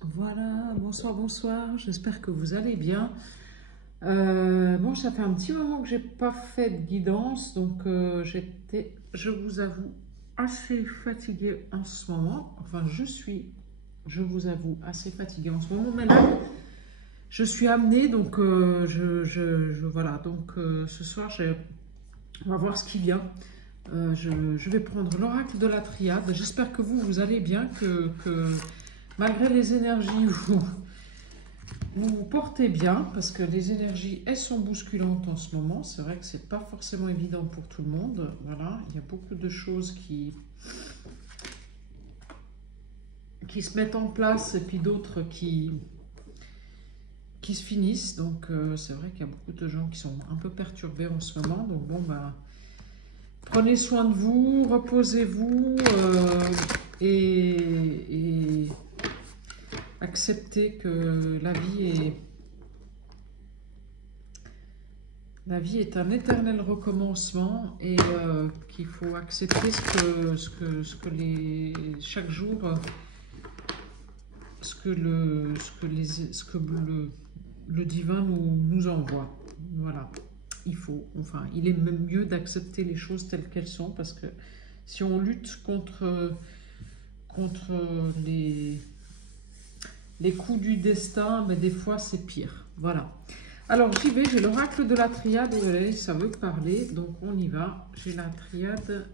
Voilà, bonsoir, bonsoir, j'espère que vous allez bien. Bon, ça fait un petit moment que j'ai pas fait de guidance, donc j'étais, je vous avoue, assez fatiguée en ce moment. Enfin, je vous avoue, assez fatiguée en ce moment, mais là, je suis amenée, donc voilà, donc ce soir, on va voir ce qui vient. Je vais prendre l'oracle de la triade. J'espère que vous allez bien, que malgré les énergies, vous vous portez bien, parce que les énergies, elles sont bousculantes en ce moment. C'est vrai que c'est pas forcément évident pour tout le monde. Voilà, il y a beaucoup de choses qui se mettent en place et puis d'autres qui se finissent. Donc c'est vrai qu'il y a beaucoup de gens qui sont un peu perturbés en ce moment. Donc bon, bah, prenez soin de vous, reposez-vous et acceptez que la vie est un éternel recommencement et qu'il faut accepter chaque jour, le divin nous envoie. Voilà. Il est même mieux d'accepter les choses telles qu'elles sont, parce que si on lutte contre les coups du destin, mais des fois c'est pire. Voilà. Alors j'y vais, j'ai l'oracle de la triade, et ça veut parler, donc on y va. J'ai la triade.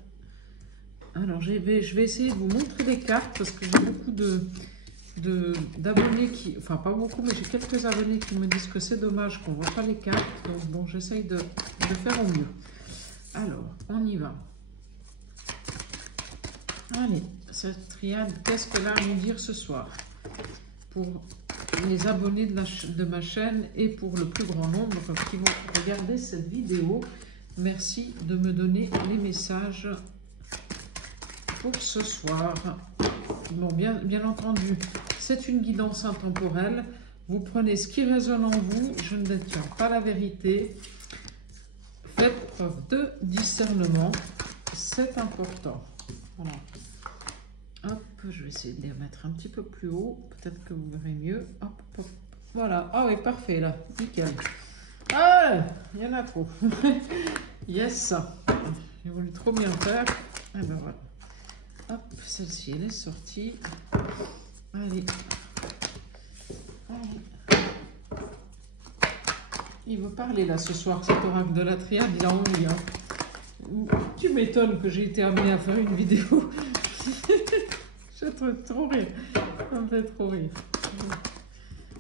Alors je vais essayer de vous montrer des cartes, parce que j'ai beaucoup d'abonnés qui, enfin pas beaucoup, mais j'ai quelques abonnés qui me disent que c'est dommage qu'on ne voit pas les cartes, donc bon, j'essaye de faire au mieux. Alors, on y va. Allez, cette triade, qu'est-ce qu'elle a à nous dire ce soir pour les abonnés de ma chaîne et pour le plus grand nombre qui vont regarder cette vidéo? Merci de me donner les messages pour ce soir. Bon, bien entendu, c'est une guidance intemporelle. Vous prenez ce qui résonne en vous. Je ne détiens pas la vérité. Faites preuve de discernement. C'est important. Voilà. Hop, je vais essayer de les mettre un petit peu plus haut. Peut-être que vous verrez mieux. Hop, hop. Voilà. Ah oui, parfait là. Nickel. Ah, il y en a trop. Yes. J'ai voulu trop bien faire. Et ben voilà. Hop, celle-ci, elle est sortie. Allez. Allez. Il veut parler là ce soir, cet oracle de la triade, il a envie. Hein. Tu m'étonnes que j'ai été amenée à faire une vidéo. Je trouve trop rire. Ça me fait trop rire.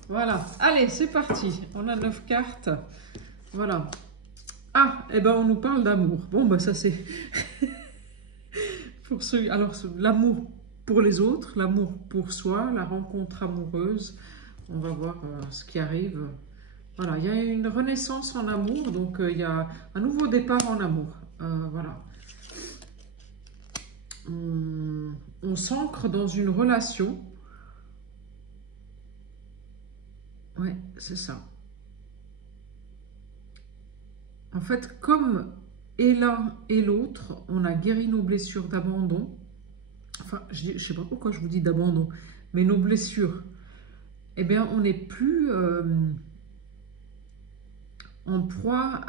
Voilà. Allez, c'est parti. On a 9 cartes. Voilà. Ah, et ben on nous parle d'amour. Bon, ben ça c'est... pour ceux... Alors, l'amour pour les autres, l'amour pour soi, la rencontre amoureuse. On va voir ce qui arrive. Voilà, il y a une renaissance en amour, donc il y a un nouveau départ en amour. Voilà. On s'ancre dans une relation. Ouais, c'est ça. En fait, comme et l'un et l'autre, on a guéri nos blessures d'abandon. Enfin, je ne sais pas pourquoi je vous dis d'abandon, mais nos blessures, eh bien, on n'est plus en proie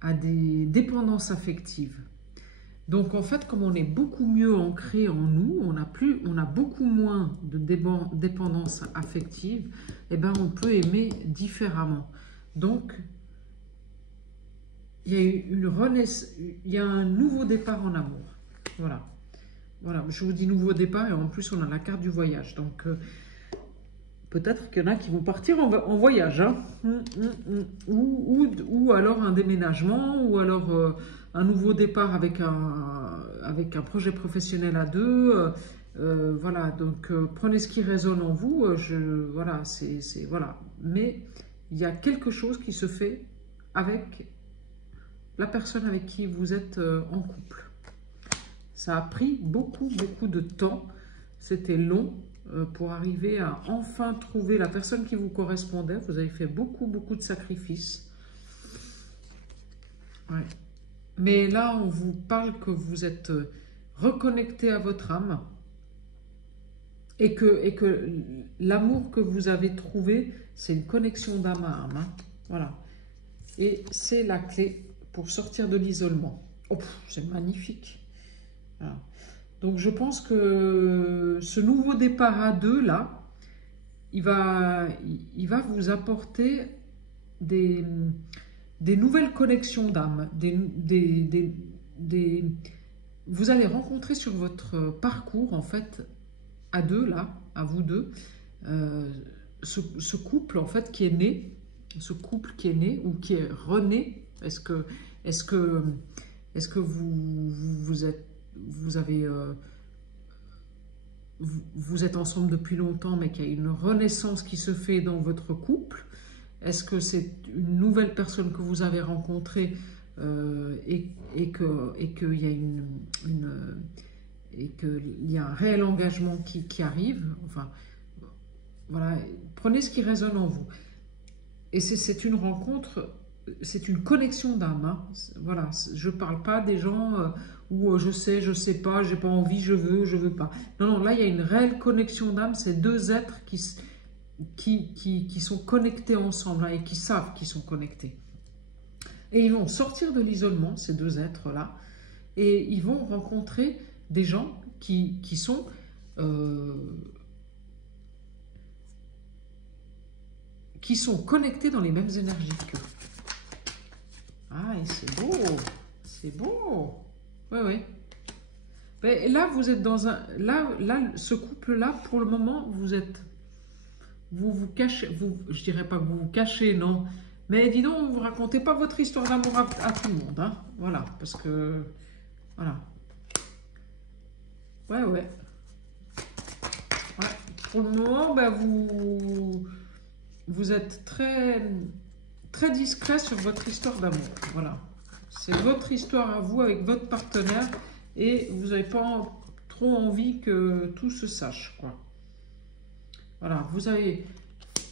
à des dépendances affectives. Donc en fait, comme on est beaucoup mieux ancré en nous, on a beaucoup moins de dépendance affective, et ben on peut aimer différemment. Donc il y a une renaissance, il y a un nouveau départ en amour. Voilà. Voilà, je vous dis nouveau départ et en plus on a la carte du voyage. Donc peut-être qu'il y en a qui vont partir en voyage, hein. Ou alors un déménagement, ou alors un nouveau départ avec un projet professionnel à deux. Voilà, donc prenez ce qui résonne en vous. Voilà, voilà. Mais il y a quelque chose qui se fait avec la personne avec qui vous êtes en couple. Ça a pris beaucoup de temps. C'était long pour arriver à enfin trouver la personne qui vous correspondait. Vous avez fait beaucoup de sacrifices. Ouais. Mais là, on vous parle que vous êtes reconnecté à votre âme. et que l'amour que vous avez trouvé, c'est une connexion d'âme à âme. Hein. Voilà. Et c'est la clé pour sortir de l'isolement. Oh, c'est magnifique. Voilà. Donc je pense que ce nouveau départ à deux, là, il va vous apporter des nouvelles connexions d'âme. Vous allez rencontrer sur votre parcours, en fait, à deux, là, à vous deux, ce couple, en fait, qui est né, ce couple qui est né ou qui est rené. Est-ce que vous êtes ensemble depuis longtemps, mais qu'il y a une renaissance qui se fait dans votre couple? Est-ce que c'est une nouvelle personne que vous avez rencontrée et qu'il y a un réel engagement qui arrive? Enfin, voilà, prenez ce qui résonne en vous. Et c'est une rencontre, c'est une connexion d'âme. Hein. Voilà, je ne parle pas des gens où je sais pas, j'ai pas envie, je veux pas. Non, non, là, il y a une réelle connexion d'âme. C'est deux êtres qui sont connectés ensemble, hein, et qui savent qu'ils sont connectés. Et ils vont sortir de l'isolement, ces deux êtres-là, et ils vont rencontrer des gens qui sont... qui sont connectés dans les mêmes énergies qu'eux. Ah, et c'est beau, c'est beau. Oui, oui. Mais là, vous êtes dans un... Là, ce couple-là, pour le moment, vous cachez... je dirais pas que vous vous cachez, non. Mais dis donc, vous racontez pas votre histoire d'amour à tout le monde. Hein. Voilà, parce que... Voilà. Ouais, ouais. Ouais. Pour le moment, ben, vous êtes très, très discret sur votre histoire d'amour. Voilà. C'est votre histoire à vous avec votre partenaire et vous n'avez pas trop envie que tout se sache, quoi. Voilà. Vous avez...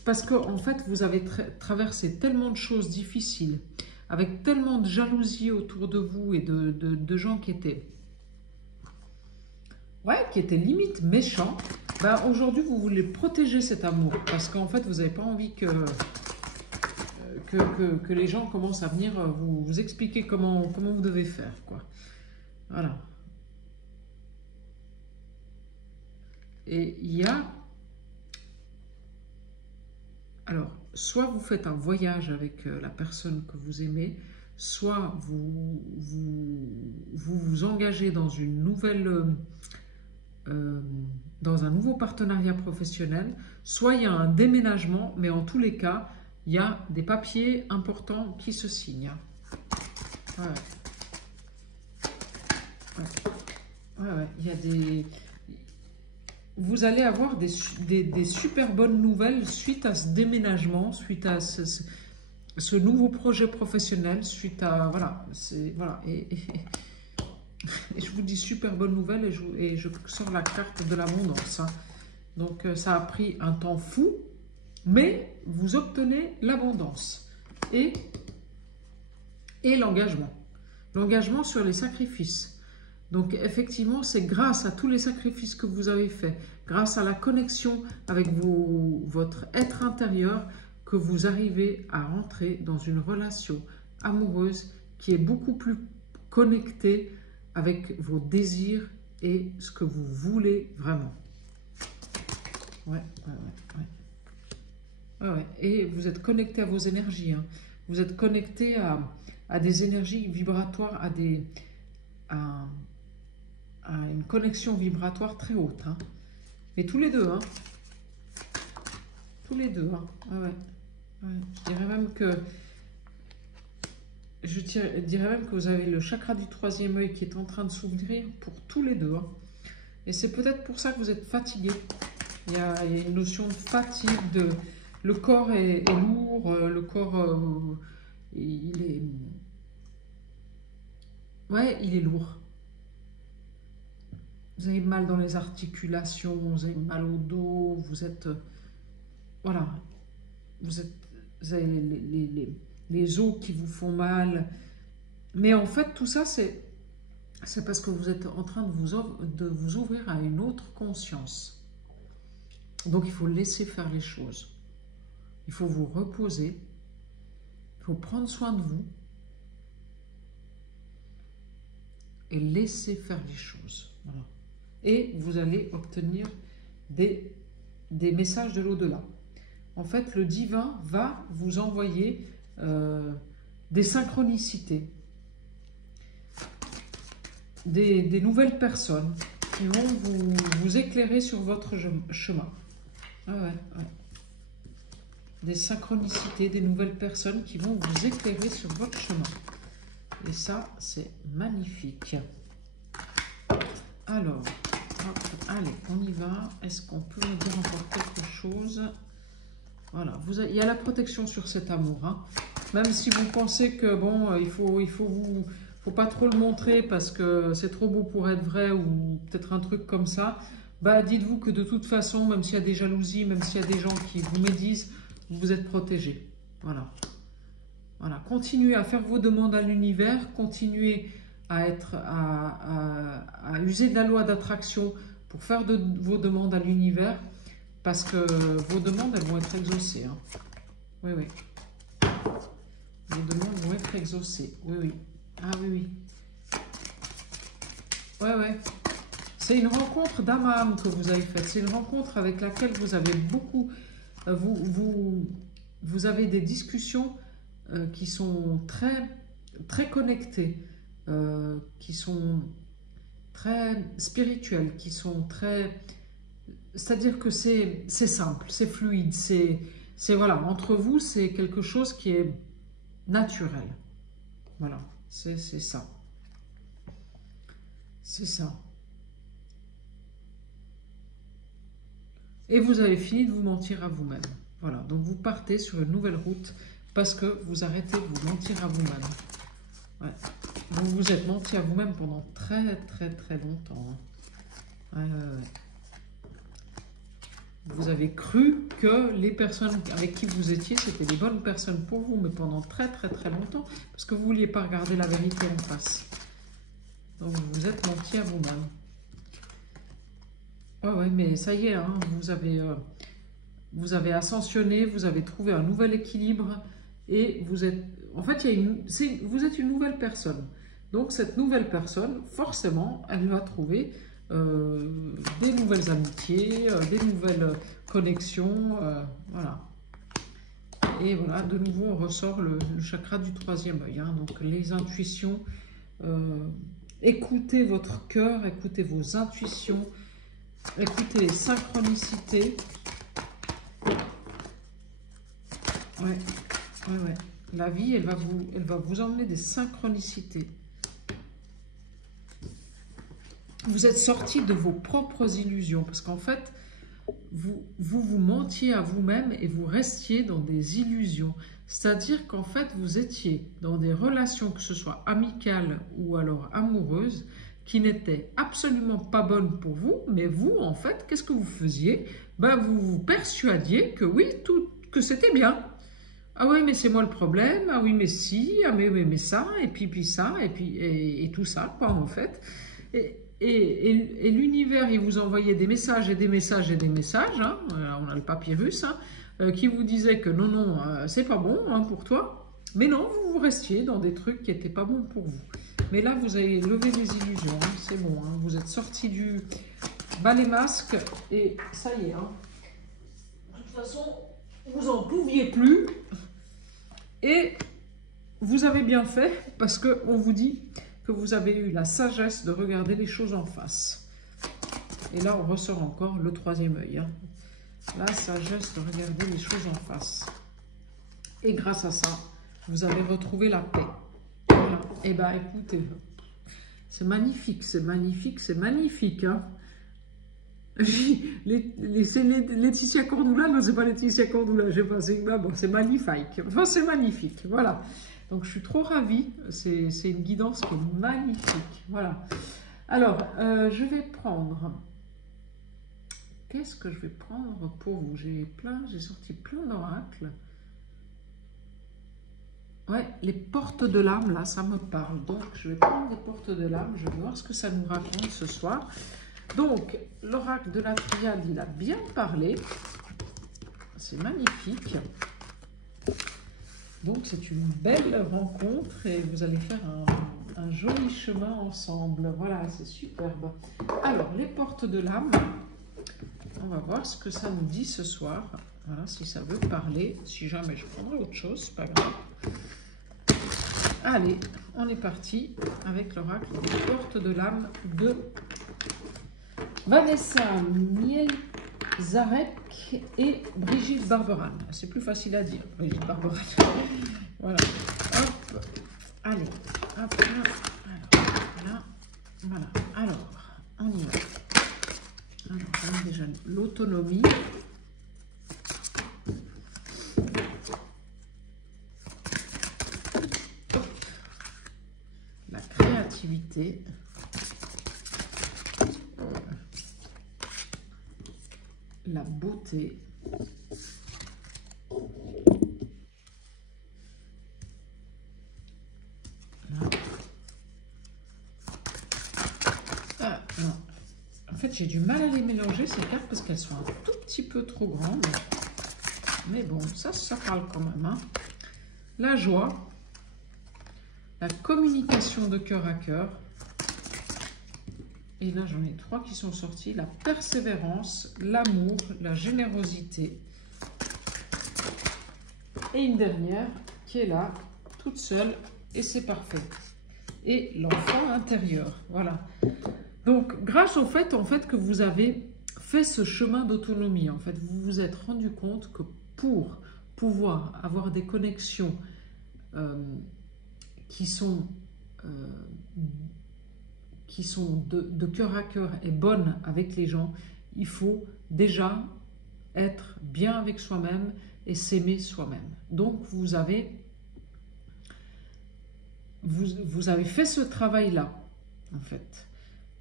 Parce qu'en fait, vous avez traversé tellement de choses difficiles, avec tellement de jalousie autour de vous et de gens qui étaient... Ouais, qui étaient limite méchants. Ben, aujourd'hui, vous voulez protéger cet amour parce qu'en fait, vous n'avez pas envie que les gens commencent à venir vous expliquer comment vous devez faire, quoi. Voilà. Et il y a... Alors, soit vous faites un voyage avec la personne que vous aimez, soit vous engagez dans une nouvelle... dans un nouveau partenariat professionnel, soit il y a un déménagement, mais en tous les cas, il y a des papiers importants qui se signent. Ouais. Ouais. Ouais, ouais. Il y a des... Vous allez avoir des super bonnes nouvelles suite à ce déménagement, suite à ce nouveau projet professionnel, suite à... Voilà, voilà. Et je vous dis super bonne nouvelle et je sors la carte de l'abondance. Hein. Donc ça a pris un temps fou, mais vous obtenez l'abondance et l'engagement. L'engagement sur les sacrifices. Donc effectivement, c'est grâce à tous les sacrifices que vous avez faits, grâce à la connexion avec votre être intérieur, que vous arrivez à rentrer dans une relation amoureuse qui est beaucoup plus connectée avec vos désirs et ce que vous voulez vraiment. Ouais. Et vous êtes connecté à vos énergies. Hein. Vous êtes connecté à des énergies vibratoires, à une connexion vibratoire très haute. Hein. Mais tous les deux. Hein. Tous les deux. Hein. Je dirais même que... Je dirais même que vous avez le chakra du troisième œil qui est en train de s'ouvrir pour tous les deux. Hein. Et c'est peut-être pour ça que vous êtes fatigué. Il y a une notion de fatigue, le corps est lourd, le corps, il est... Ouais, il est lourd. Vous avez mal dans les articulations, vous avez mal au dos, vous êtes... voilà. Vous avez les os qui vous font mal. Mais en fait, tout ça, c'est parce que vous êtes en train de vous ouvrir à une autre conscience. Donc, il faut laisser faire les choses. Il faut vous reposer. Il faut prendre soin de vous. Et laisser faire les choses. Voilà. Et vous allez obtenir des messages de l'au-delà. En fait, le divin va vous envoyer des synchronicités, des nouvelles personnes qui vont vous éclairer sur votre chemin. Ah ouais, ouais. Des synchronicités, des nouvelles personnes qui vont vous éclairer sur votre chemin. Et ça, c'est magnifique. Alors, allez, on y va. Est-ce qu'on peut me dire encore quelque chose? Voilà, il y a la protection sur cet amour. Hein. Même si vous pensez que, bon, il faut pas trop le montrer parce que c'est trop beau pour être vrai ou peut-être un truc comme ça, bah dites-vous que de toute façon, même s'il y a des jalousies, même s'il y a des gens qui vous médisent, vous êtes protégés. Voilà. Voilà. Continuez à faire vos demandes à l'univers, continuez à user de la loi d'attraction pour faire vos demandes à l'univers, parce que vos demandes, elles vont être exaucées. Hein. Oui, oui. Vos demandes vont être exaucées. Oui, oui. Ah oui, oui. Ouais, ouais. C'est une rencontre d'âme à âme que vous avez faite. C'est une rencontre avec laquelle vous avez beaucoup... Vous avez des discussions qui sont très, très connectées, qui sont très spirituelles, qui sont très... C'est-à-dire que c'est simple, c'est fluide, c'est voilà, entre vous, c'est quelque chose qui est naturel. Voilà, c'est ça. C'est ça. Et vous avez fini de vous mentir à vous-même. Voilà, donc vous partez sur une nouvelle route parce que vous arrêtez de vous mentir à vous-même. Ouais. Vous vous êtes menti à vous-même pendant très, très, très longtemps. Hein. Vous avez cru que les personnes avec qui vous étiez, c'était les bonnes personnes pour vous, mais pendant très, très, très longtemps, parce que vous ne vouliez pas regarder la vérité en face. Donc, vous vous êtes menti à vous-même. Ouais, mais ça y est, hein, vous avez ascensionné, vous avez trouvé un nouvel équilibre et vous êtes... En fait, vous êtes une nouvelle personne. Donc, cette nouvelle personne, forcément, elle va trouver des nouvelles amitiés, des nouvelles connexions, voilà. Et voilà, de nouveau, on ressort le chakra du troisième œil. Hein, donc, les intuitions, écoutez votre cœur, écoutez vos intuitions, écoutez les synchronicités. Ouais. La vie, elle va vous emmener des synchronicités. Vous êtes sorti de vos propres illusions. Parce qu'en fait, vous mentiez à vous-même et vous restiez dans des illusions. C'est-à-dire qu'en fait, vous étiez dans des relations, que ce soit amicales ou alors amoureuses, qui n'étaient absolument pas bonnes pour vous. Mais vous, en fait, qu'est-ce que vous faisiez? Ben, vous vous persuadiez que oui, que c'était bien. Ah oui, mais c'est moi le problème. Ah oui, mais si. Ah mais ça. Et puis ça. Et tout ça, quoi, en fait. Et l'univers, il vous envoyait des messages et des messages et des messages. Hein, on a le papyrus, hein, qui vous disait que non, c'est pas bon hein, pour toi. Mais non, vous restiez dans des trucs qui n'étaient pas bons pour vous. Mais là, vous avez levé les illusions. Hein, c'est bon. Hein, vous êtes sorti du bas les masques et ça y est. Hein. De toute façon, vous n'en pouviez plus. Et vous avez bien fait parce qu'on vous dit que vous avez eu la sagesse de regarder les choses en face. Et là, on ressort encore le troisième œil. Hein. La sagesse de regarder les choses en face. Et grâce à ça, vous avez retrouvé la paix. Voilà. Et bien, écoutez, c'est magnifique, c'est magnifique, c'est magnifique. Hein. C'est Laetitia Cordula, non, c'est pas Laetitia Cordula, je sais pas, c'est magnifique. Enfin, c'est magnifique, voilà. Donc, je suis trop ravie. C'est une guidance qui est magnifique. Voilà. Alors, je vais prendre... Qu'est-ce que je vais prendre pour vous? J'ai sorti plein d'oracles. Ouais, les portes de l'âme, là, ça me parle. Donc, je vais prendre des portes de l'âme. Je vais voir ce que ça nous raconte ce soir. Donc, l'oracle de la triade, il a bien parlé. C'est magnifique. Donc, c'est une belle rencontre et vous allez faire un joli chemin ensemble. Voilà, c'est superbe. Alors, les portes de l'âme. On va voir ce que ça nous dit ce soir. Voilà, si ça veut parler. Si jamais, je prendrai autre chose, c'est pas grave. Allez, on est parti avec l'oracle des portes de l'âme de Vanessa Mielzarek et Brigitte Barberan. C'est plus facile à dire, Brigitte Barberan. Voilà. Hop. Allez. Hop. Là. Alors, là. Voilà. Alors, on y va. Alors, on a déjà l'autonomie. La créativité. La beauté. Ah, non. En fait, j'ai du mal à les mélanger, ces cartes, parce qu'elles sont un tout petit peu trop grandes. Mais bon, ça parle quand même. Hein. La joie. La communication de cœur à cœur. Et là, j'en ai 3 qui sont sortis. La persévérance, l'amour, la générosité. Et une dernière qui est là, toute seule, et c'est parfait. Et l'enfant intérieur. Voilà. Donc, grâce au fait, que vous avez fait ce chemin d'autonomie, en fait, vous vous êtes rendu compte que pour pouvoir avoir des connexions qui sont de cœur à cœur et bonnes avec les gens, il faut déjà être bien avec soi-même et s'aimer soi-même. Donc, vous avez fait ce travail-là, en fait.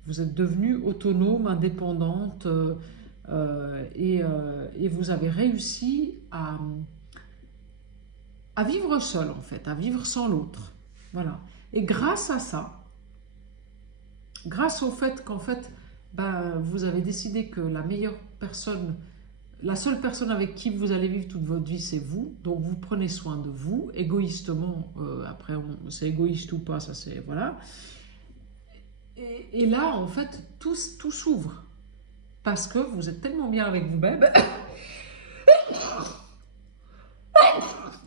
Vous êtes devenue autonome, indépendante et vous avez réussi à vivre seul, en fait, à vivre sans l'autre. Voilà. Et grâce à ça, grâce au fait qu'en fait, vous avez décidé que la meilleure personne, la seule personne avec qui vous allez vivre toute votre vie, c'est vous. Donc, vous prenez soin de vous, égoïstement. Après, c'est égoïste ou pas, ça c'est... Voilà. Et là, en fait, tout s'ouvre. Parce que vous êtes tellement bien avec vous-même.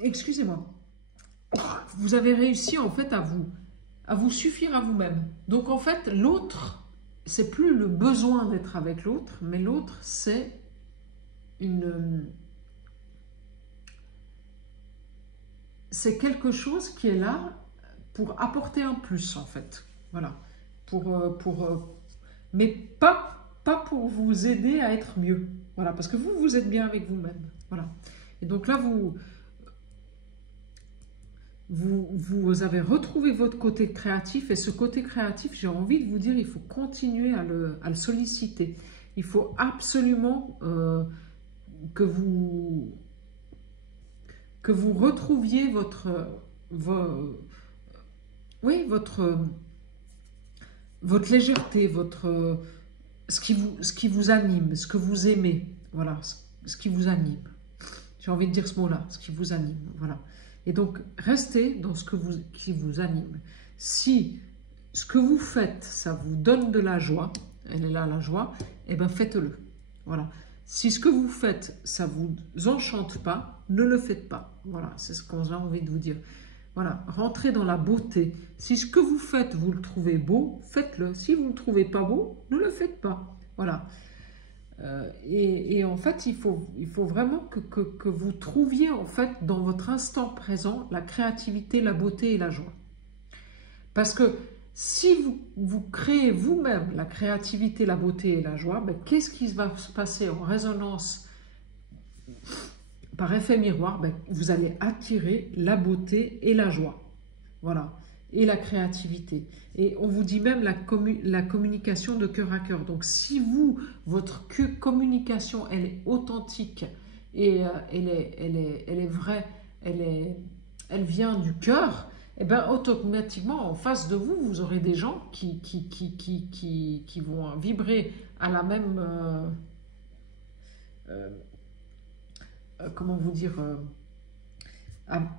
Excusez-moi. Vous avez réussi, en fait, à vous suffire à vous-même. Donc, en fait, l'autre, c'est plus le besoin d'être avec l'autre, mais l'autre, c'est c'est quelque chose qui est là pour apporter un plus, en fait. Voilà. Mais pas pour vous aider à être mieux. Voilà, parce que vous êtes bien avec vous-même. Voilà. Et donc là, vous avez retrouvé votre côté créatif, et ce côté créatif, j'ai envie de vous dire, il faut continuer à le solliciter. Il faut absolument que vous retrouviez votre légèreté, ce qui vous anime, ce que vous aimez, voilà, ce qui vous anime. J'ai envie de dire ce mot-là, ce qui vous anime, voilà. Et donc, restez dans ce qui vous anime. Si ce que vous faites, ça vous donne de la joie, elle est là la joie, eh bien faites-le. Voilà. Si ce que vous faites, ça ne vous enchante pas, ne le faites pas. Voilà, c'est ce qu'on a envie de vous dire. Voilà, rentrez dans la beauté. Si ce que vous faites, vous le trouvez beau, faites-le. Si vous ne le trouvez pas beau, ne le faites pas. Voilà. Et en fait, il faut vraiment que vous trouviez en fait dans votre instant présent la créativité, la beauté et la joie. Parce que si vous créez vous-même la créativité, la beauté et la joie, qu'est-ce qui va se passer en résonance par effet miroir? Vous allez attirer la beauté et la joie. Voilà. Et la créativité. Et on vous dit même la communication de cœur à cœur. Donc, si votre communication, elle est authentique et elle est vraie, elle vient du cœur, et bien automatiquement en face de vous, vous aurez des gens qui vont vibrer à la même, comment vous dire,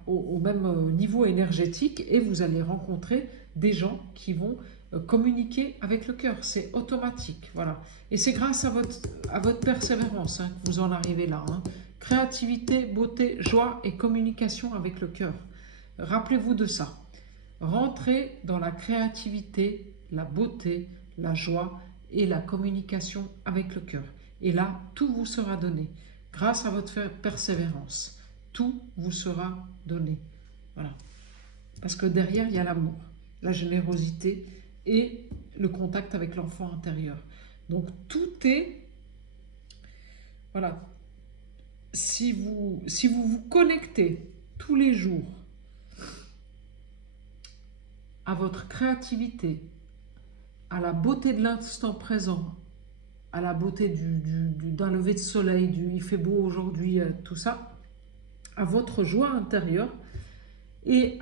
au même niveau énergétique, et vous allez rencontrer des gens qui vont communiquer avec le cœur. C'est automatique, voilà. Et c'est grâce à votre persévérance hein, que vous en arrivez là. Hein. Créativité, beauté, joie et communication avec le cœur. Rappelez-vous de ça. Rentrez dans la créativité, la beauté, la joie et la communication avec le cœur. Et là, tout vous sera donné. Grâce à votre persévérance, tout vous sera donné. Voilà. Parce que derrière, il y a l'amour, la générosité et le contact avec l'enfant intérieur. Donc, tout est... Voilà. Si vous vous connectez tous les jours à votre créativité, à la beauté de l'instant présent, à la beauté d'un lever de soleil, il fait beau aujourd'hui, tout ça, à votre joie intérieure et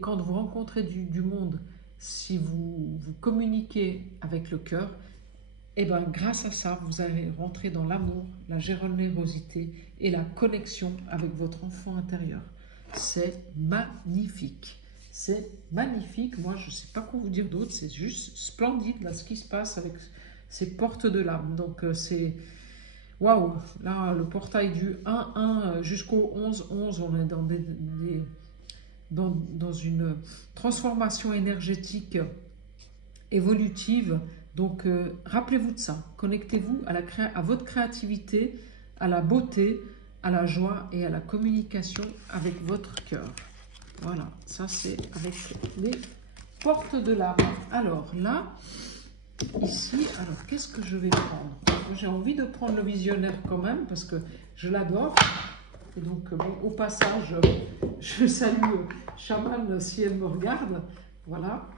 quand vous rencontrez du monde, si vous communiquez avec le cœur, et bien grâce à ça, vous allez rentrer dans l'amour, la générosité et la connexion avec votre enfant intérieur. C'est magnifique. C'est magnifique. Moi, je ne sais pas quoi vous dire d'autre. C'est juste splendide là, ce qui se passe avec ces portes de l'âme. Donc, c'est... Waouh! Là, le portail du 1-1 jusqu'au 11-11, on est dans une transformation énergétique évolutive. Donc, rappelez-vous de ça. Connectez-vous à votre créativité, à la beauté, à la joie et à la communication avec votre cœur. Voilà, ça c'est avec les portes de l'âme. Alors là, ici, alors qu'est-ce que je vais prendre? J'ai envie de prendre le visionnaire quand même parce que je l'adore. Et donc, bon, au passage, je salue Shaman si elle me regarde. Voilà.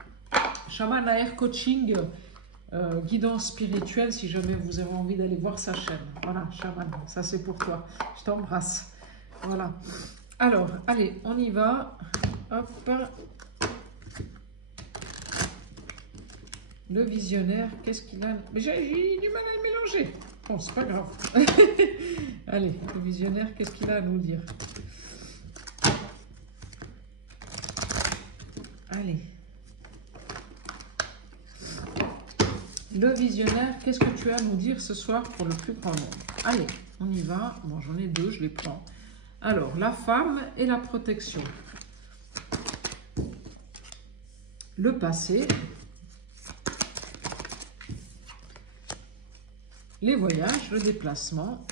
Shaman Air Coaching, guidance spirituelle, si jamais vous avez envie d'aller voir sa chaîne. Voilà, Shaman, ça c'est pour toi. Je t'embrasse. Voilà. Alors, allez, on y va. Hop. Le visionnaire, qu'est-ce qu'il a? Mais j'ai du mal à le mélanger. Bon, c'est pas grave. Allez, le visionnaire, qu'est-ce qu'il a à nous dire? Allez. Le visionnaire, qu'est-ce que tu as à nous dire ce soir pour le plus grand nombre? Allez, on y va. Bon, j'en ai deux, je les prends. Alors, la femme et la protection. Le passé. Les voyages, le déplacement.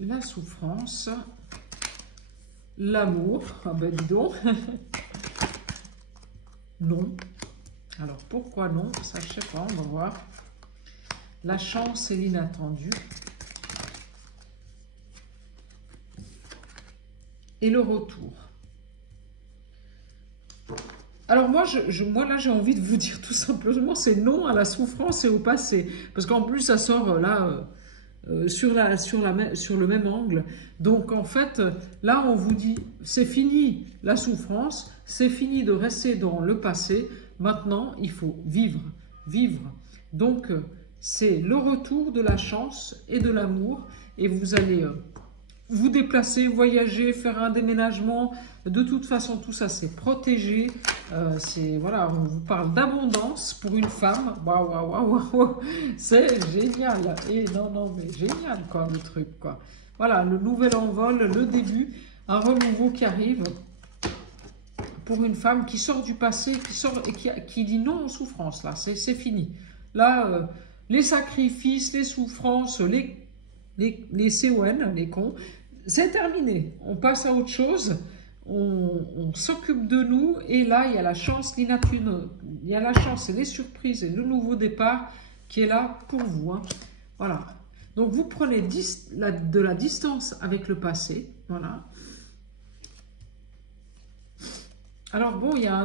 La souffrance. L'amour. Ah ben dis donc. Non. Alors, pourquoi non? Ça, je sais pas, on va voir. La chance et l'inattendu. Et le retour. Alors, moi là, j'ai envie de vous dire tout simplement, c'est non à la souffrance et au passé. Parce qu'en plus, ça sort là, sur le même angle. Donc, en fait, là, on vous dit, c'est fini la souffrance, c'est fini de rester dans le passé. Maintenant, il faut vivre, vivre. Donc, c'est le retour de la chance et de l'amour. Et vous allez vous déplacer, voyager, faire un déménagement. De toute façon, tout ça, c'est protégé. Voilà, on vous parle d'abondance pour une femme. Waouh, waouh, waouh, waouh. C'est génial. Et non, mais génial, quoi, le truc, quoi. Voilà, le nouvel envol, le début, un renouveau qui arrive. Pour une femme qui sort du passé, qui dit non aux souffrances, là, c'est fini. Là, les sacrifices, les souffrances, les CON, les cons, c'est terminé. On passe à autre chose, on s'occupe de nous, et là, il y a la chance, il y a la chance et les surprises et le nouveau départ qui est là pour vous. Hein. Voilà. Donc, vous prenez de la distance avec le passé, voilà. Alors bon, il y a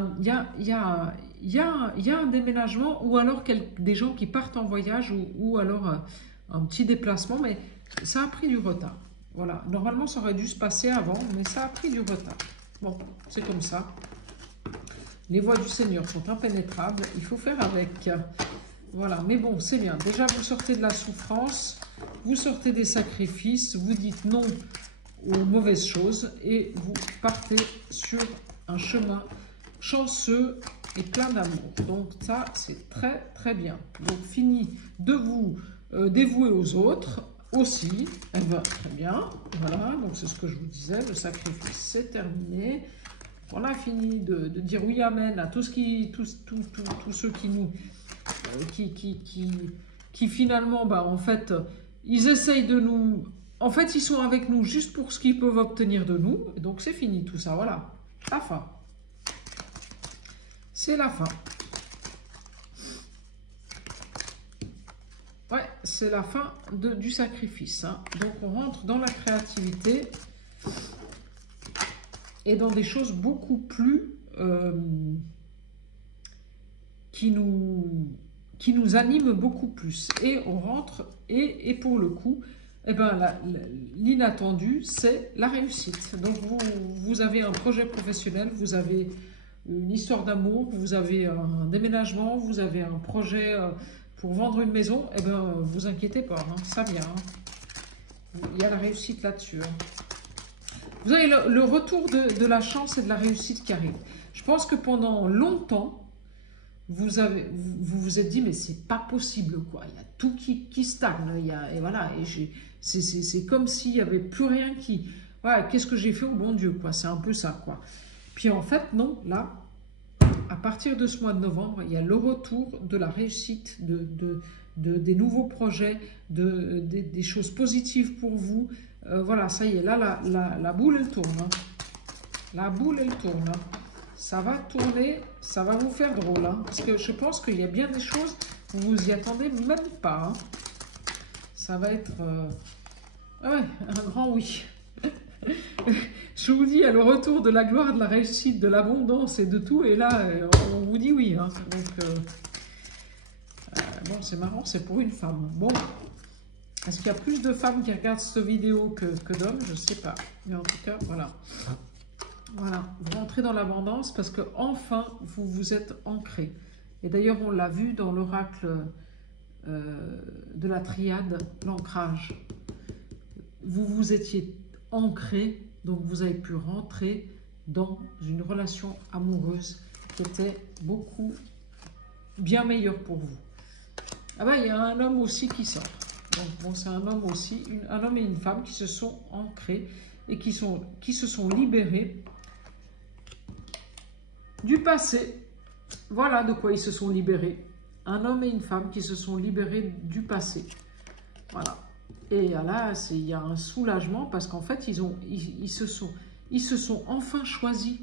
un déménagement ou alors des gens qui partent en voyage ou alors un petit déplacement, mais ça a pris du retard. Voilà, normalement ça aurait dû se passer avant, mais ça a pris du retard. Bon, c'est comme ça. Les voies du Seigneur sont impénétrables. Il faut faire avec. Voilà, mais bon, c'est bien. Déjà, vous sortez de la souffrance, vous sortez des sacrifices, vous dites non aux mauvaises choses et vous partez sur un chemin chanceux et plein d'amour. Donc ça, c'est très très bien. Donc fini de vous dévouer aux autres aussi. Eh bien, très bien. Voilà, donc c'est ce que je vous disais, le sacrifice c'est terminé. On a fini de dire oui amen à tout ce qui, tous ceux qui nous, qui finalement, bah en fait, ils essayent de nous, en fait, ils sont avec nous juste pour ce qu'ils peuvent obtenir de nous. Et donc c'est fini tout ça, voilà, la fin. C'est la fin. Ouais, c'est la fin du sacrifice. Hein. Donc on rentre dans la créativité et dans des choses beaucoup plus qui nous animent beaucoup plus. Et on rentre et pour le coup, eh ben, l'inattendu, c'est la réussite. Donc vous avez un projet professionnel, vous avez une histoire d'amour, vous avez un déménagement, vous avez un projet pour vendre une maison, eh bien, vous inquiétez pas, hein, ça vient. Hein. Il y a la réussite là-dessus. Hein. Vous avez le retour de la chance et de la réussite qui arrive. Je pense que pendant longtemps, vous vous êtes dit, mais c'est pas possible, quoi. Il y a tout qui stagne. Et voilà, et c'est comme s'il n'y avait plus rien qui... Voilà, qu'est-ce que j'ai fait au bon Dieu, quoi. C'est un peu ça, quoi. Puis en fait, non, là, à partir de ce mois de novembre, il y a le retour de la réussite, des nouveaux projets, des choses positives pour vous. Voilà, ça y est, là, la boule, elle tourne. Hein. La boule, elle tourne. Hein. Ça va tourner, ça va vous faire drôle. Hein, parce que je pense qu'il y a bien des choses, vous vous y attendez même pas. Hein. Ça va être ouais, un grand oui. Je vous dis, il y a le retour de la gloire, de la réussite, de l'abondance et de tout. Et là, on vous dit oui. Hein. Donc, bon, c'est marrant, c'est pour une femme. Bon, est-ce qu'il y a plus de femmes qui regardent cette vidéo que d'hommes? Je ne sais pas. Mais en tout cas, voilà. Voilà, vous rentrez dans l'abondance parce que enfin vous vous êtes ancré. Et d'ailleurs, on l'a vu dans l'oracle de la triade, l'ancrage. Vous vous étiez ancré, donc vous avez pu rentrer dans une relation amoureuse qui était bien meilleure pour vous. Ah ben, il y a un homme aussi qui sort. Donc bon, c'est un homme aussi, un homme et une femme qui se sont ancrés et qui se sont libérés du passé. Voilà de quoi ils se sont libérés. Un homme et une femme qui se sont libérés du passé. Voilà. Et là, il y a un soulagement parce qu'en fait, ils se sont enfin choisis.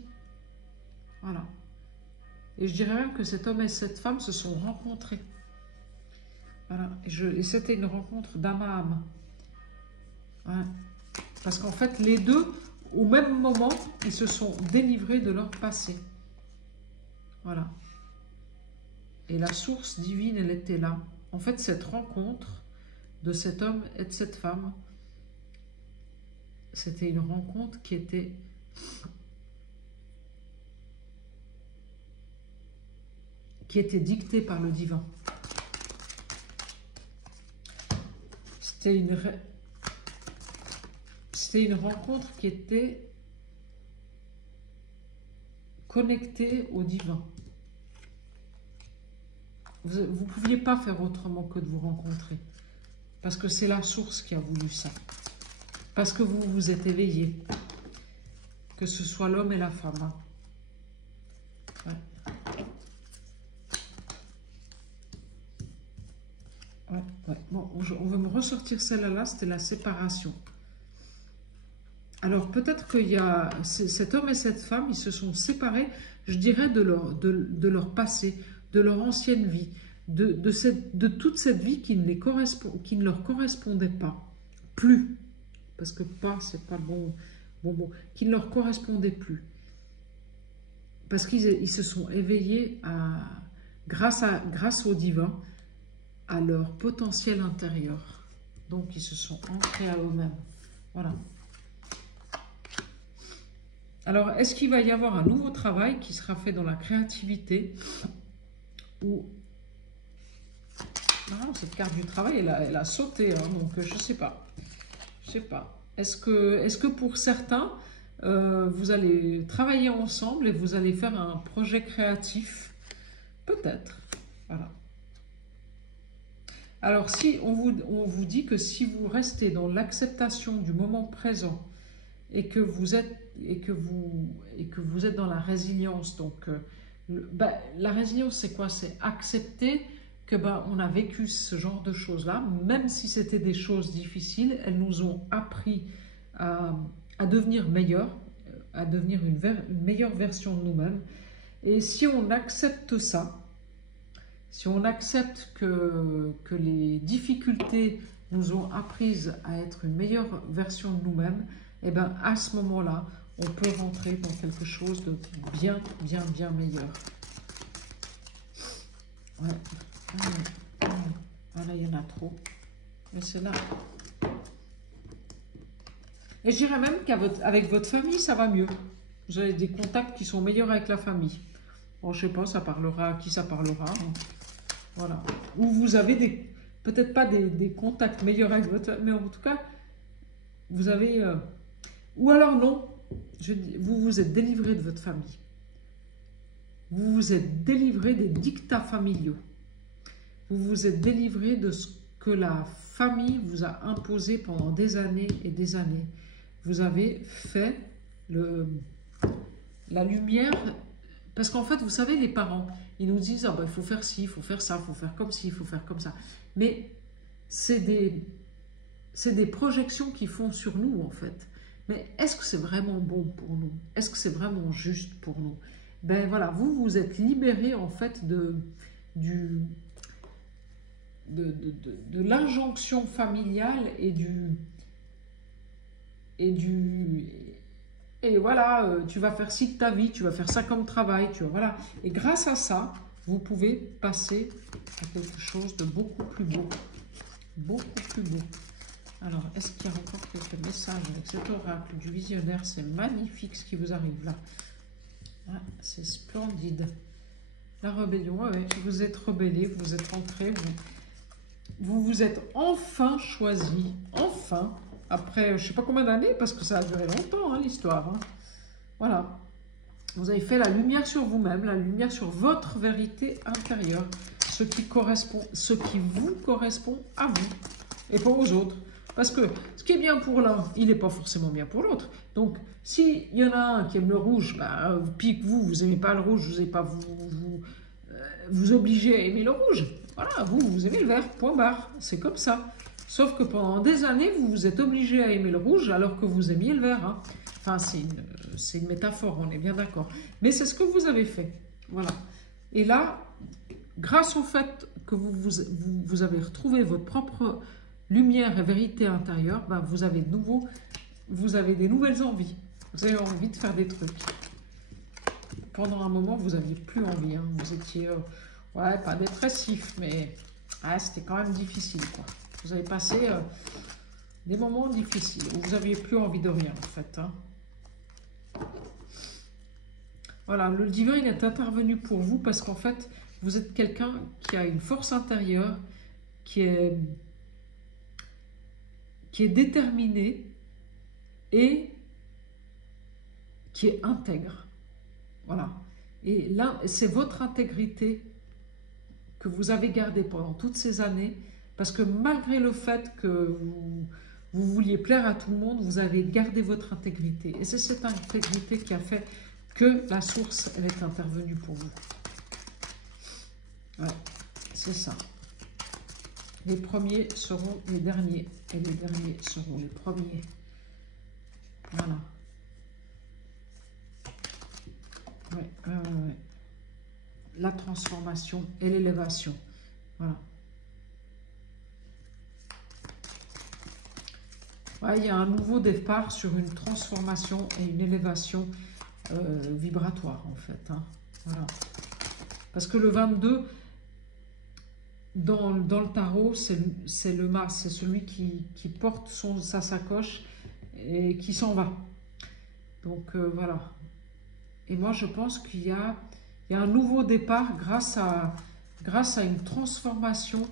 Voilà. Et je dirais même que cet homme et cette femme se sont rencontrés. Voilà. Et c'était une rencontre d'âme à âme. Ouais. Parce qu'en fait, les deux, au même moment, ils se sont délivrés de leur passé. Voilà. Et la source divine, elle était là. En fait, cette rencontre de cet homme et de cette femme, c'était une rencontre qui était dictée par le divin. C'était une rencontre qui était connectée au divin. Vous ne pouviez pas faire autrement que de vous rencontrer. Parce que c'est la source qui a voulu ça. Parce que vous vous êtes éveillés. Que ce soit l'homme et la femme. Hein. Ouais. Ouais. Bon, on va me ressortir celle-là, c'était la séparation. Alors peut-être qu'il y a cet homme et cette femme, ils se sont séparés, je dirais, de leur passé, de leur ancienne vie, de toute cette vie qui ne leur correspondait pas, plus, parce que pas, c'est pas le bon, qui ne leur correspondait plus. Parce qu'ils se sont éveillés grâce au divin, à leur potentiel intérieur. Donc ils se sont ancrés à eux-mêmes. Voilà. Alors, est-ce qu'il va y avoir un nouveau travail qui sera fait dans la créativité ou... Non, cette carte du travail, elle a sauté, hein, donc je ne sais pas. Je sais pas. Est-ce que pour certains, vous allez travailler ensemble et vous allez faire un projet créatif? Peut-être. Voilà. Alors, si on vous dit que si vous restez dans l'acceptation du moment présent et que vous êtes dans la résilience, donc la résilience, c'est quoi? C'est accepter que on a vécu ce genre de choses-là, même si c'était des choses difficiles, elles nous ont appris à devenir meilleurs, à devenir une meilleure version de nous-mêmes. Et si on accepte ça, si on accepte que les difficultés nous ont apprises à être une meilleure version de nous-mêmes, et bien à ce moment-là, on peut rentrer dans quelque chose de bien meilleur. Ouais. Voilà, il y en a trop. Mais c'est là. Et je dirais même qu'avec votre famille, ça va mieux. Vous avez des contacts qui sont meilleurs avec la famille. Bon, je sais pas, ça parlera à qui ça parlera. Hein. Voilà. Ou vous avez peut-être pas des contacts meilleurs avec votre famille, mais en tout cas, vous avez... ou alors non, vous vous êtes délivré de votre famille. Vous vous êtes délivré des dictats familiaux. Vous vous êtes délivré de ce que la famille vous a imposé pendant des années et des années. Vous avez fait la lumière, parce qu'en fait, vous savez, les parents, ils nous disent, il faut faire ci, il faut faire ça, il faut faire comme ci, il faut faire comme ça. Mais c'est des projections qu'ils font sur nous, en fait. Mais est-ce que c'est vraiment bon pour nous? Est-ce que c'est vraiment juste pour nous? Ben voilà, vous vous êtes libéré, en fait, de l'injonction familiale et voilà, tu vas faire ci de ta vie, tu vas faire ça comme travail, voilà. Et grâce à ça, vous pouvez passer à quelque chose de beaucoup plus beau. Beaucoup plus beau. Alors, est-ce qu'il y a encore quelques messages avec cet oracle du visionnaire? C'est magnifique ce qui vous arrive là. Ah, c'est splendide. La rébellion, ouais, vous êtes rebellé, vous êtes rentré, vous vous êtes enfin choisi, enfin, après je ne sais pas combien d'années, parce que ça a duré longtemps, hein, l'histoire. Hein. Voilà. Vous avez fait la lumière sur vous-même, la lumière sur votre vérité intérieure, ce qui vous correspond à vous et pas aux autres. Parce que ce qui est bien pour l'un, il n'est pas forcément bien pour l'autre. Donc, s'il y en a un qui aime le rouge, puis que vous n'aimez pas le rouge, vous n'allez pas vous obliger à aimer le rouge. Voilà, vous aimez le vert, point barre. C'est comme ça. Sauf que pendant des années, vous vous êtes obligé à aimer le rouge alors que vous aimiez le vert. Hein. Enfin, c'est une métaphore, on est bien d'accord. Mais c'est ce que vous avez fait. Voilà. Et là, grâce au fait que vous avez retrouvé votre propre lumière et vérité intérieure, vous avez des nouvelles envies. Vous avez envie de faire des trucs. Pendant un moment, vous n'aviez plus envie. Hein. Vous étiez, ouais, pas dépressif, mais c'était quand même difficile, quoi. Vous avez passé des moments difficiles où vous n'aviez plus envie de rien, en fait. Hein. Voilà, le divin, il est intervenu pour vous parce qu'en fait, vous êtes quelqu'un qui a une force intérieure, qui est déterminé et qui est intègre. Voilà. Et là, c'est votre intégrité que vous avez gardée pendant toutes ces années, parce que malgré le fait que vous vouliez plaire à tout le monde, vous avez gardé votre intégrité. Et c'est cette intégrité qui a fait que la source, elle est intervenue pour vous. Ouais, c'est ça. Les premiers seront les derniers, et les derniers seront les premiers. Voilà. Ouais. La transformation et l'élévation. Voilà. Ouais, il y a un nouveau départ sur une transformation et une élévation vibratoire, en fait. Hein. Voilà. Parce que le 22... Dans le tarot, c'est le mas, c'est celui qui porte sa sacoche et qui s'en va. Donc voilà, Et moi, je pense qu'il y a un nouveau départ grâce à une transformation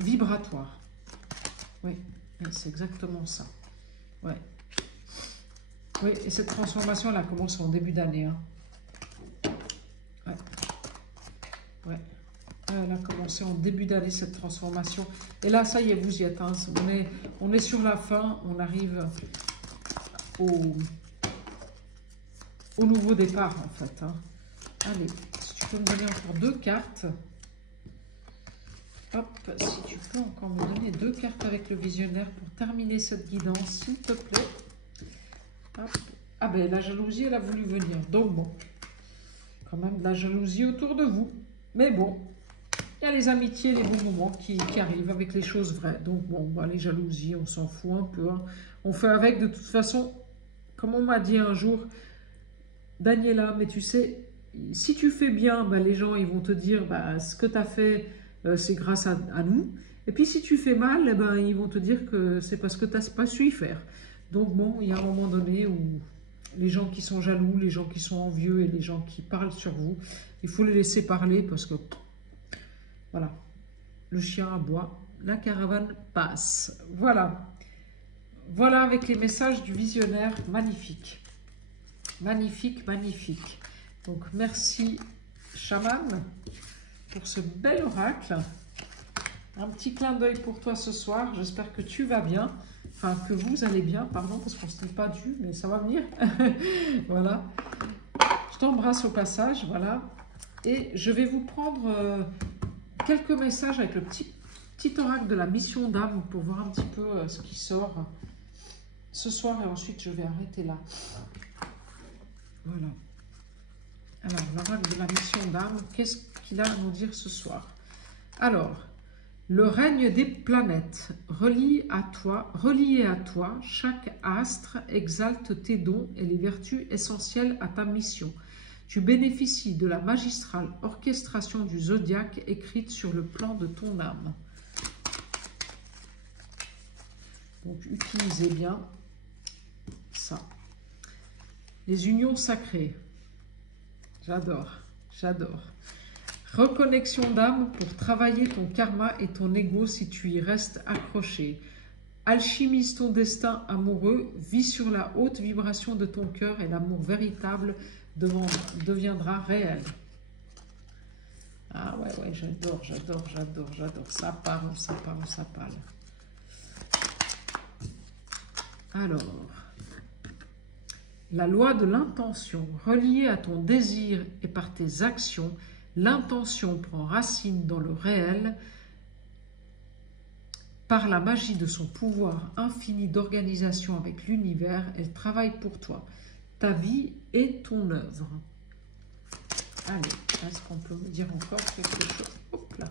vibratoire. Oui, c'est exactement ça. Ouais. Oui, et cette transformation, elle a commencé en début d'année. Hein. Ouais. Ouais. Elle a commencé en début d'année, cette transformation. Et là, ça y est, vous y êtes. Hein. On est sur la fin. On arrive au nouveau départ, en fait. Hein. Allez, si tu peux me donner encore 2 cartes. Hop, si tu peux encore me donner 2 cartes avec le visionnaire pour terminer cette guidance, s'il te plaît. Hop. Ah ben, la jalousie, elle a voulu venir. Donc bon, quand même de la jalousie autour de vous. Mais bon, il y a les amitiés, les bons moments qui arrivent avec les choses vraies. Donc bon, bah, les jalousies, on s'en fout un peu. Hein. On fait avec de toute façon, comme on m'a dit un jour, Daniela, mais tu sais, si tu fais bien, bah, les gens ils vont te dire bah, ce que tu as fait, c'est grâce à nous. Et puis si tu fais mal, eh ben, ils vont te dire que c'est parce que tu n'as pas su y faire. Donc bon, il y a un moment donné où les gens qui sont jaloux, les gens qui sont envieux et les gens qui parlent sur vous, il faut les laisser parler parce que, voilà, le chien aboie, la caravane passe. Voilà. Voilà avec les messages du visionnaire, magnifique. Magnifique, magnifique. Donc, merci, chaman, pour ce bel oracle. Un petit clin d'œil pour toi ce soir. J'espère que tu vas bien. Enfin, que vous allez bien, pardon, parce qu'on ne se dit pas du, mais ça va venir. Voilà. Je t'embrasse au passage, voilà. Et je vais vous prendre quelques messages avec le petit oracle de la mission d'âme pour voir un petit peu ce qui sort ce soir. Et ensuite, je vais arrêter là. Voilà. Alors, l'oracle de la mission d'âme, qu'est-ce qu'il a à nous dire ce soir? Alors, le règne des planètes, relié à toi, chaque astre exalte tes dons et les vertus essentielles à ta mission. Tu bénéficies de la magistrale orchestration du zodiaque écrite sur le plan de ton âme. Donc, utilisez bien ça. Les unions sacrées. J'adore, j'adore. Reconnexion d'âme pour travailler ton karma et ton ego si tu y restes accroché. Alchimise ton destin amoureux, vis sur la haute vibration de ton cœur et l'amour véritable deviendra réel. Ah ouais, j'adore, j'adore, j'adore, j'adore. Ça parle, ça parle, ça parle. Alors, la loi de l'intention, reliée à ton désir et par tes actions, l'intention prend racine dans le réel par la magie de son pouvoir infini d'organisation avec l'univers. Elle travaille pour toi, ta vie et ton œuvre. Allez, est-ce qu'on peut me dire encore quelque chose? Hop là.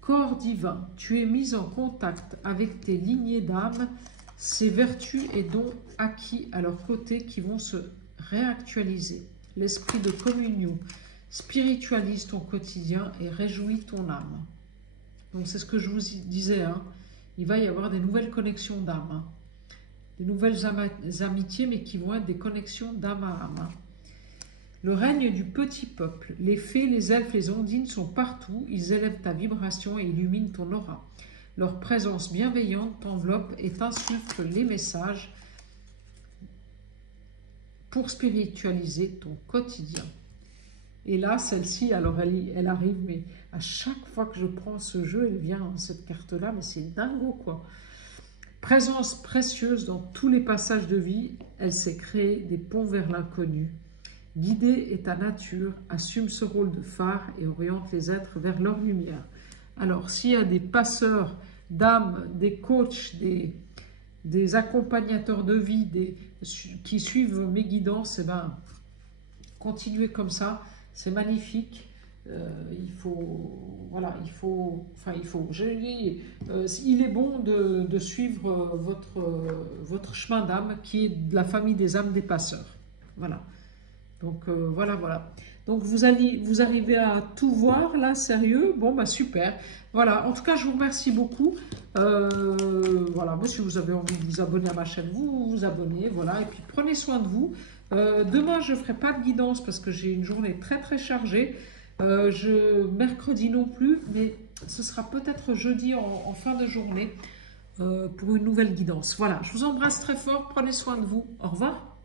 Corps divin, tu es mis en contact avec tes lignées d'âme, ces vertus et dons acquis à leur côté qui vont se réactualiser. L'esprit de communion spiritualise ton quotidien et réjouit ton âme. Donc c'est ce que je vous disais, hein. Il va y avoir des nouvelles connexions d'âme, hein. Des nouvelles amitiés, mais qui vont être des connexions d'âme à âme. Hein. Le règne du petit peuple, les fées, les elfes, les ondines sont partout, ils élèvent ta vibration et illuminent ton aura. Leur présence bienveillante t'enveloppe et t'insuffle les messages pour spiritualiser ton quotidien. Et là, celle-ci, alors elle arrive, mais à chaque fois que je prends ce jeu, elle vient, cette carte-là, mais c'est dingo, quoi. Présence précieuse dans tous les passages de vie, elle sait créer des ponts vers l'inconnu. Guider est ta nature, assume ce rôle de phare et oriente les êtres vers leur lumière. Alors, s'il y a des passeurs d'âme, des coachs, des accompagnateurs de vie, qui suivent mes guidances, eh ben, continuez comme ça, c'est magnifique. Il est bon de suivre votre chemin d'âme qui est de la famille des âmes des passeurs. Voilà. Donc, voilà. Donc vous arrivez à tout voir là, sérieux? Bon bah super. Voilà, en tout cas je vous remercie beaucoup. Voilà, moi si vous avez envie de vous abonner à ma chaîne, vous vous abonnez, voilà, et puis prenez soin de vous. Demain je ne ferai pas de guidance parce que j'ai une journée très très chargée. Mercredi non plus, mais ce sera peut-être jeudi en fin de journée pour une nouvelle guidance. Voilà, je vous embrasse très fort, prenez soin de vous, au revoir.